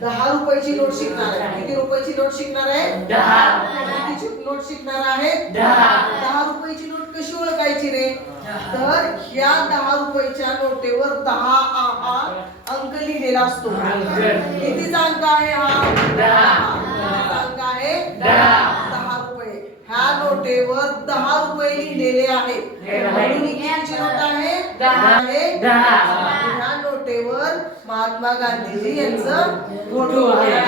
10 रुपयाची नोट शिकणार आहे. किती रुपयाची नोट शिकणार आहे? 10. कितीची नोट शिकणार आहे? 10 रुपयाची नोट कशी ओळखायची रे? तर या 10 रुपयाच्या नोटेवर 10 हा अंक लिहिलेला असतो. कितीचा अंक आहे हा? 10 अंक आहे 10 रुपये. ह्या नोटेवर 10 रुपये लिहिलेले आहे म्हणून ही कितीची नोट आहे? 10. ह्या नोटेवर महात्मा गांधीजी यांचं फोटो आहे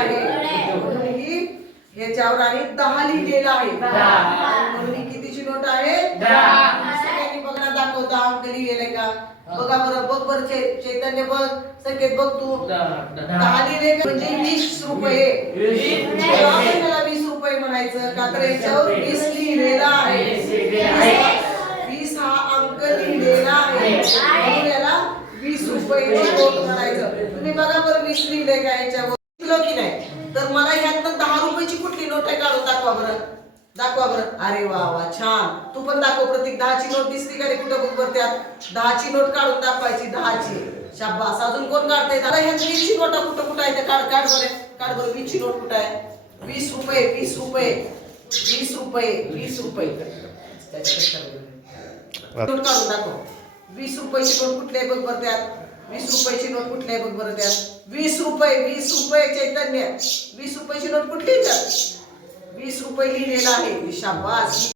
म्हणून ही ह्याच्यावर आणि 10 लिहिलेला आहे. म्हणून ही कितीची नोट आहे? 10. सगळ्यांनी बघा दाखवता अंक लिहिलेले का? बघा बरं, बघ बरं चैतन्य बघ, संकेत बघ तू. 10 लिहिले म्हणजे 20 रुपये. आपण त्याला 20 रुपये म्हणायचं का? तर याच्यावर 20 लिहिलेला आहे. 20 हा अंक लिहिलेला आहे म्हणून याला 20 रुपये नोट म्हणायचं. तुम्ही बघा बरं 20 लिहिले का याच्यावर? शिकलो की नाही? तर मला ह्यातनं 10 रुपयाची कुठली नोट आहे काढून दाखवा बरं. दाखवा बरं. अरे वा वा, छान. तू पण दाखव प्रतीक. 10ची नोट दिसली का रे कुठं? बघ बरं त्यात 10ची नोट काढून दाखवायची. 10ची. शाबास. अजून कोण काढते? आता ह्यात 20ची नोट कुठं आहे? काढ काढ बरं. काढ बरं. 20ची नोट कुठं आहे? 20 रुपये 20 रुपये 20 रुपये 20 रुपये नोट काढून दाखव. 20 रुपयाची नोट कुठली आहे? बघ बरं त्यात. 20 रुपयाची नोट कुठली आहे? बघ बरं त्यात. 20 रुपये चैतन्य. 20 रुपयाची नोट कुठली आहे त्यात? 20 रुपये लिहिलेला आहे. शाबास.